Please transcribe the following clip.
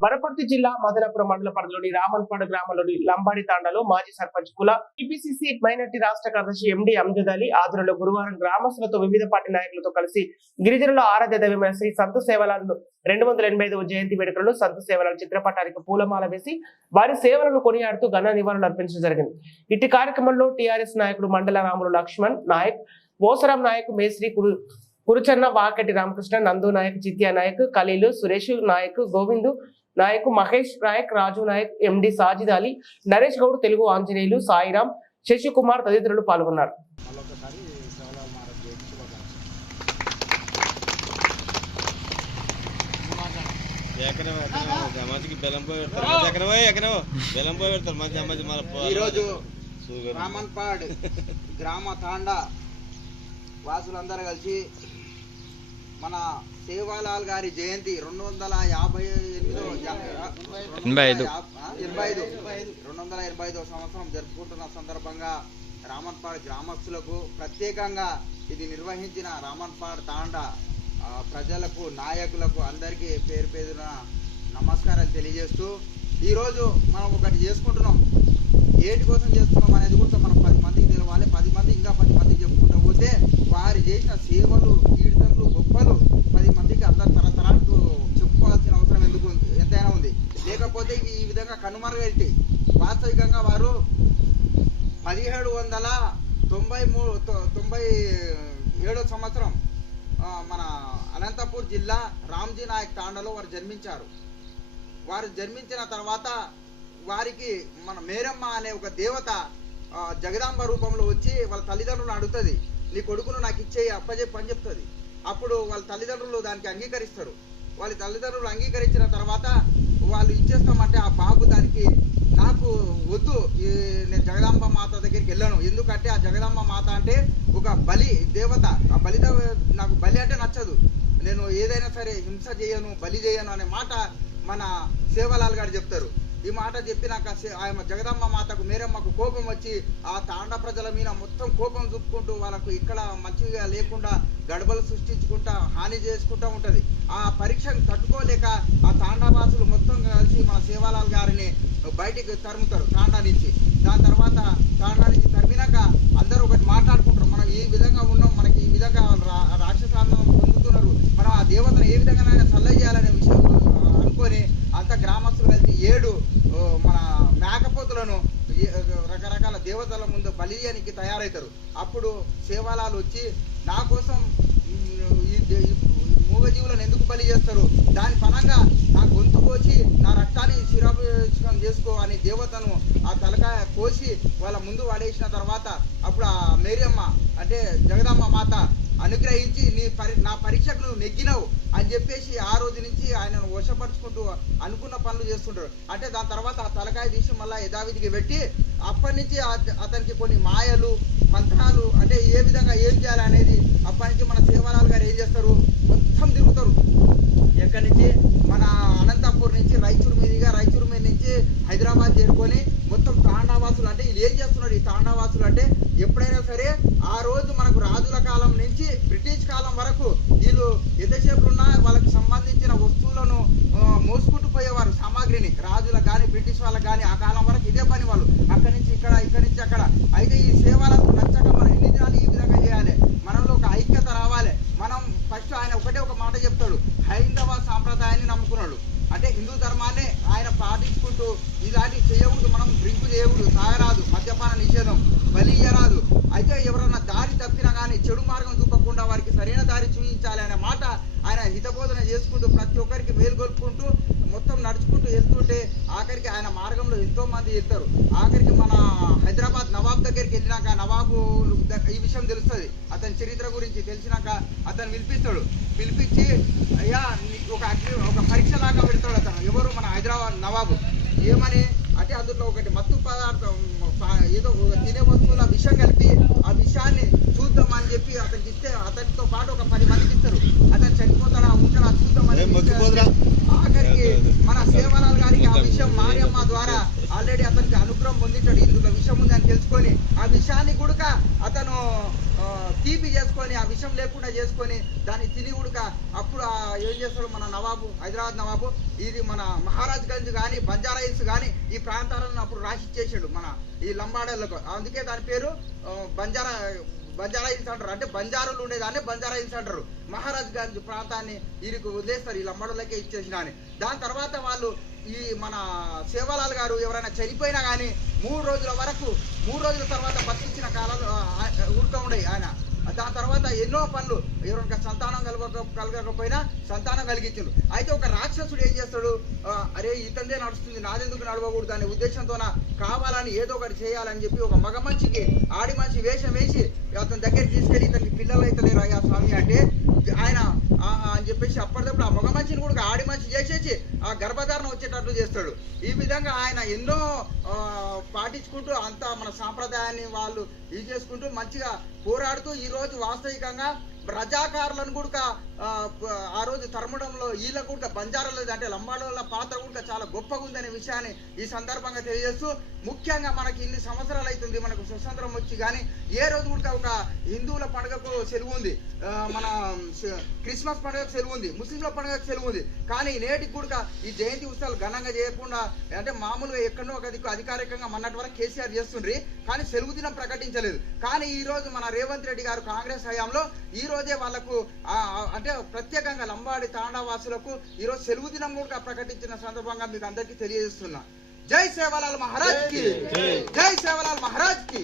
వనపర్తి జిల్లా మదనపురం మండల పరిధిలోని రామన్పాడు గ్రామంలోని లంబాడి తాండాలో మాజీ సర్పంచ్ కుల టిపిసిసి మైనార్టీ రాష్ట్ర కార్యదర్శి ఎండి అంజద్ అలీ ఆధ్వర్యంలో గురువారం గ్రామస్తులతో వివిధ పార్టీ నాయకులతో కలిసి గిరిజనుల ఆరాధ్య దైవమైన శ్రీ సంతు సేవలను రెండు వందల ఎనభై ఐదవ జయంతి వేడుకలను సంతు సేవల చిత్రపటానికి పూలమాల వేసి వారి సేవలను కొనియాడుతూ ఘన నివాళులు అర్పించడం జరిగింది. ఇట్టి కార్యక్రమంలో టిఆర్ఎస్ నాయకుడు మండల రాములు లక్ష్మణ్ నాయక్ ఓసరాం నాయక్ మేశ్రీ కురు కురుచన్న వాకటి రామకృష్ణ నందు నాయక్ జిత్యా నాయక్ ఖలీలు సురేష్ నాయక్ గోవిందు నాయక్ మహేష్ నాయక్ రాజు నాయక్ ఎండి సాజిద్ అలీ నరేష్ గౌడ్ తెలుగు ఆంజనేయులు సాయిరాం శశికుమార్ తదితరులు పాల్గొన్నారు. ఈరోజు రామన్పాడ్ గ్రామ తాండా వాసులందరూ కలిసి మన సేవాలాల్ గారి జయంతి రెండు వందల యాభై ఎనిమిదో ఎనభై ఐదు. ఎనభై ఐదు రెండు వందల ఎనభై ఐదో సంవత్సరం జరుపుకుంటున్న సందర్భంగా రామన్పాడ్ గ్రామస్తులకు ప్రత్యేకంగా ఇది నిర్వహించిన రామన్పాడ్ తాండా ప్రజలకు నాయకులకు అందరికీ పేరు పేరున నమస్కారాలు తెలియజేస్తూ ఈరోజు మనం ఒకటి చేసుకుంటున్నాం ఏటి కోసం చేస్తున్నాం అనేది కూడా మనం పది మందికి తెలవాలి పది మంది ఇంకా పది మందికి చెప్పుకుంటూ పోతే వారు చేసిన సేవలు కీర్తనలు గొప్పలు పది మందికి అందరు తరతరాలకు చెప్పుకోవాల్సిన అవసరం ఎందుకు ఉంది ఎంతైనా ఉంది లేకపోతే ఇవి ఈ విధంగా కనుమరుగైతాయి వాస్తవికంగా వారు పదిహేడు వందల తొంభై మూడు తొంభై ఏడో సంవత్సరం మన అనంతపూర్ జిల్లా రామ్జీ నాయక్ తాండలో వారు జన్మించారు. వారు జన్మించిన తర్వాత వారికి మన మేరమ్మ అనే ఒక దేవత జగదాంబ రూపంలో వచ్చి వాళ్ళ తల్లిదండ్రులను అడుగుతుంది నీ కొడుకును నాకు ఇచ్చేయి అప్పచెప్పి అని చెప్తుంది. అప్పుడు వాళ్ళ తల్లిదండ్రులు దానికి అంగీకరిస్తారు. వాళ్ళ తల్లిదండ్రులు అంగీకరించిన తర్వాత వాళ్ళు ఇచ్చేస్తామంటే ఆ బాబు దానికి నాకు వద్దు నేను జగదాంబ మాత దగ్గరికి వెళ్ళను. ఎందుకంటే ఆ జగదాంబ మాత అంటే ఒక బలి దేవత. ఆ బలి నాకు బలి అంటే నచ్చదు. నేను ఏదైనా సరే హింస చేయను బలి చేయను అనే మాట మన సేవలాల్ గారు చెప్తారు. ఈ మాట చెప్పినాక సే- ఆయన జగదమ్మ మాతకు మేరమ్మకు కోపం వచ్చి ఆ తాండ ప్రజల మీద మొత్తం కోపం చూపుకుంటూ వాళ్ళకు ఇక్కడ మంచిగా లేకుండా గడబలు సృష్టించుకుంటా హాని చేసుకుంటా ఉంటుంది. ఆ పరీక్షను తట్టుకోలేక ఆ తాండావాసులు మొత్తం కలిసి మన సేవాలాల్ గారిని బయటికి తరుముతారు తాండా నుంచి. దాని తర్వాత తాండా నుంచి తరిమినాక అందరూ ఒకటి మాట్లాడుకుంటారు. మనం ఏ విధంగా ఉన్నాం మనకి ఈ విధంగా రా- రాక్షసాలను పొందుతున్నారు మనం ఆ దేవతను ఏ విధంగానైనా చల్ల చేయాలనే విషయం అనుకొని అంత గ్రామస్తులు కలిసి ఏడు మన మేకపోతులను రకరకాల దేవతల ముందు బలియానికి తయారవుతారు అప్పుడు సేవాలాలు వచ్చి నా కోసం ఈ దే- ఈ మూగజీవులను ఎందుకు బలి చేస్తారు? దాని ఫలంగా నా గొంతు కోసి నా రక్తాన్ని శిరాభిషేకం చేసుకో అని దేవతను ఆ తలకాయ కోసి వాళ్ళ ముందు వాడేసిన తర్వాత అప్పుడు ఆ మేరియమ్మ అంటే జగదమ్మ మాత అనుగ్రహించి నీ పరి నా పరీక్షకు నువ్వు నెగ్గినవు అని చెప్పేసి ఆ రోజు నుంచి ఆయనను వశపరుచుకుంటూ అనుకున్న పనులు చేస్తుంటారు అంటే దాని తర్వాత ఆ తలకాయ తీసి మళ్ళీ యథావిధికి పెట్టి అప్పటి నుంచి అతనికి కొన్ని మాయలు మంత్రాలు అంటే ఏ విధంగా ఏం చేయాలి అనేది అప్పటి నుంచి మన సేవరాలు గారు ఏం చేస్తారు? మొత్తం తిరుగుతారు. ఎక్కడి నుంచి? మన అనంతపూర్ నుంచి రాయచూరు మీదుగా రాయచూరు మీద నుంచి హైదరాబాద్ చేరుకొని మొత్తం తాండావాసులు అంటే వీళ్ళు ఏం చేస్తున్నారు ఈ తాండావాసులు అంటే ఎప్పుడైనా సరే ఆ రోజు మనకు రాజుల కాలం నుంచి బ్రిటిష్ కాలం వరకు వీళ్ళు ఎంతసేపు వాళ్ళకి సంబంధించిన వస్తువులను మోసుకుంటూ పోయేవారు సామాగ్రిని. రాజులకు కానీ బ్రిటిష్ వాళ్ళకి కానీ ఆ కాలం వరకు ఇదే పని వాళ్ళు. అక్కడి నుంచి ఇక్కడ ఇక్కడి నుంచి అక్కడ. అయితే ఈ సేవలకు నచ్చక మనం ఎన్ని దినాలు ఈ విధంగా చేయాలి. మనలో ఒక ఐక్యత రావాలి. మనం ఫస్ట్ ఆయన ఒకటే ఒక మాట చెప్తాడు. హైందవ సాంప్రదాయాన్ని నమ్ముకున్నాడు. అంటే హిందూ ధర్మాన్ని ఆయన పాటించుకుంటూ ఇలాంటివి చేయకూడదు. మనం డ్రింక్ చేయకూడదు. తాగరాదు. మద్యపాన నిషేధం. బలి ఇయ్యరాదు. అయితే ఎవరన్నా దారి తప్పినా కానీ చెడు మార్గం చూపకుండా సరైన దారి చూపించాలి అనే మాట ఆయన హితబోధన చేసుకుంటూ ప్రతి ఒక్కరికి మేలుకొల్పుకుంటూ మొత్తం నడుచుకుంటూ వెళ్తుంటే ఆఖరికి ఆయన మార్గంలో ఎంతో మంది వెళ్తారు. ఆఖరికి మన హైదరాబాద్ నవాబ్ దగ్గరికి వెళ్ళినాక నవాబు ద- ఈ విషయం తెలుస్తుంది. అతని చరిత్ర గురించి తెలిసినాక అతను పిలిపిస్తాడు. పిలిపించి అయ్యా ఒక ఒక పరీక్ష లాగా పెడతాడు అతను. ఎవరు? మన హైదరాబాద్ నవాబు. ఏమని? అంటే అందులో ఒకటి మత్తు పదార్థం ఏదో తినే వస్తువుల విషం కలిపి ఆ విషయాన్ని చూద్దాం అని చెప్పి అతనికి ఇస్తే అతనితో పాటు ఒక పది మందికి ఇస్తారు అతను చనిపోతాడా ఉంటాడా చూద్దామని? ఆఖరికి మన సేవలాల్ గారికి ఆ విషయం మారియమ్మ ద్వారా ఆల్రెడీ అతనికి అనుగ్రహం పొందించాడు. ఇందులో విషయం ఉందని తెలుసుకొని ఆ విషయాన్ని కూడా అతను తీపి చేసుకొని ఆ విషయం లేకుండా చేసుకొని దాన్ని తిని గుడక అప్పుడు ఏం చేస్తాడు మన నవాబు హైదరాబాద్ నవాబు ఇది మన మహారాజ్ గంజ్ కానీ బంజారా హిల్స్ కానీ ఈ ప్రాంతాలను అప్పుడు రాసి ఇచ్చేసాడు మన ఈ లంబాడలకు అందుకే దాని పేరు బంజారా బంజారా హిల్స్ అంటారు. అంటే బంజారులు ఉండేదాన్ని బంజారా హిల్స్ అంటారు. మహారాజ్ గంజ్ ప్రాంతాన్ని వీరికి వదిలేస్తారు. ఈ లంబాడులకే ఇచ్చేసిన అని. దాని తర్వాత వాళ్ళు ఈ మన సేవాలాల్ గారు ఎవరైనా చనిపోయినా కానీ మూడు రోజుల వరకు మూడు రోజుల తర్వాత బతికించిన కాలంలో ఊరుకో ఉండే ఆయన దాని తర్వాత ఎన్నో పనులు. ఎవరైనా సంతానం కలగక కలగకపోయినా సంతానం కలిగించిండు అయితే ఒక రాక్షసుడు ఏం చేస్తాడు? అరే ఇతందే నడుస్తుంది నాదెందుకు నడవకూడదు అనే ఉద్దేశంతోన కావాలని ఏదో ఒకటి చేయాలని చెప్పి ఒక మగ మనిషికి ఆడి మనిషి వేషం వేసి అతని దగ్గరికి తీసుకెళ్ళి ఇతనికి పిల్లలు అయితే రాయా స్వామి అంటే ఆయన అని చెప్పేసి అప్పటికప్పుడు ఆ మగ మనిషిని కూడా ఆడి మనిషి చేసేసి ఆ గర్భధారణ వచ్చేటట్లు చేస్తాడు. ఈ విధంగా ఆయన ఎన్నో పాటించుకుంటూ అంత మన సాంప్రదాయాన్ని వాళ్ళు ఇది చేసుకుంటూ మంచిగా పోరాడుతూ ఈ రోజు వాస్తవికంగా రజాకారులను కూడా ఆ రోజు తరమడంలో వీళ్ళ కూడా బంజారాలో అంటే లంబాడోళ్ళ పాత్ర కూడా చాలా గొప్పగా ఉందనే విషయాన్ని ఈ సందర్భంగా తెలియజేస్తూ ముఖ్యంగా మనకి ఇన్ని సంవత్సరాలు అవుతుంది మనకు స్వతంత్రం వచ్చి కానీ ఏ రోజు కూడా ఒక హిందువుల పండుగకు సెలవు ఉంది. మన క్రిస్మస్ పండుగకు సెలవు ఉంది ముస్లింల పండుగకు సెలవు ఉంది. కానీ నేటికి కూడా ఈ జయంతి ఉత్సవాలు ఘనంగా చేయకుండా అంటే మామూలుగా ఎక్కడో ఒక దిక్కు అధికారికంగా మొన్నటి వరకు కేసీఆర్ చేస్తుండ్రి కానీ సెలవు దినం ప్రకటించలేదు. కానీ ఈ రోజు మన రేవంత్ రెడ్డి గారు కాంగ్రెస్ హయాంలో ఈ రోజే ఆ, అంటే ప్రత్యేకంగా లంబాడి తాండావాసులకు ఈ రోజు సెలవు దినం కూడా ప్రకటించిన సందర్భంగా మీకు అందరికీ తెలియజేస్తున్నా. జై సేవలాల్ మహారాజ్కి. జై. సేవలాల్ మహారాజ్కి.